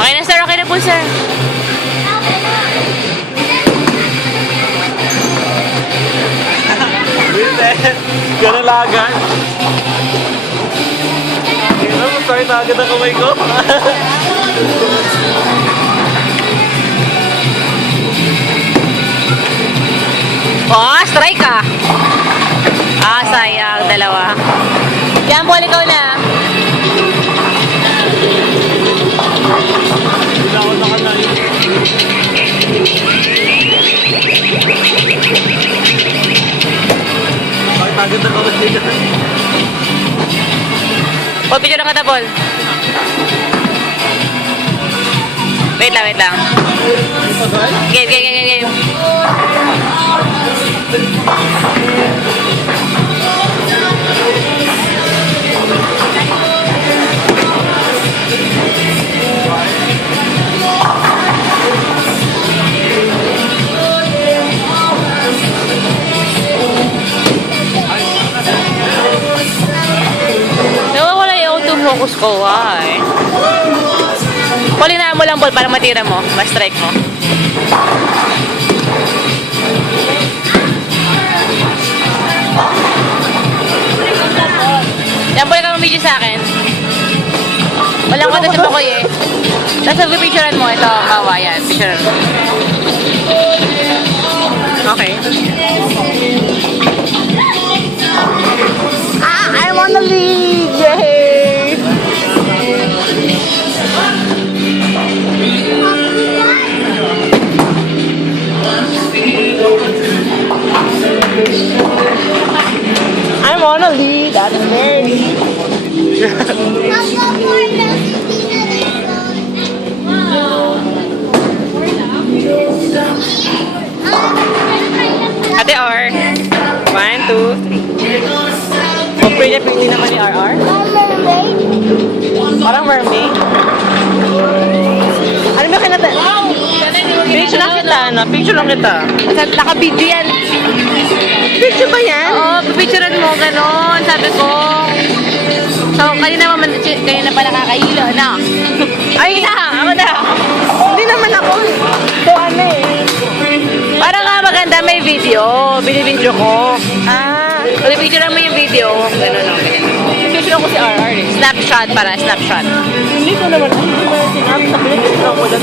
Okay na, sir. Okay na po, sir. Vincent, gano'n lagan. Sorry na agad ang kamay ko. Oh, strike ah. Ah, sayang. Dalawa. Yan, Paul, ikaw na. Hindi ako nakanay. Bakit agad ang kamay ko? Paul, picture na kita, Paul. Wait lang, wait lang. Game, game, game, game. Nawawala yung auto-focus ko, why? Paulina mo lang, Paul, para matira mo. Ma-strike mo. Yan, Paul, ikaw mag-video sa akin. Walang kata sa Pokoy eh. Tapos picturean mo. Ito, kawa yan. Picturean mo. Okay. I wanna leave! Yay! I wanna leave. That's very. Ate R. 1, 2, 3. Oh, pretty naman ni RR. Parang mermaid. Ano ba kinata? Picture lang kita, ano? Picture lang kita. Naka-video yan. Picture ba yan? Oo, pipicturean mo, gano'n. Sabi ko. So, kayo na pa nakakahilo, no? Ay, na! Ako na! Hindi naman ako. So ano eh. Para nga maganda may video. Binibidyo ko. Ah. Pipicturean mo yung video. Gano'n, no? Ganyan. Picture ko si RR eh. Snapshot para, snapshot. Hindi ko naman. Hindi mo sinabi sa pinag-picture ko lang.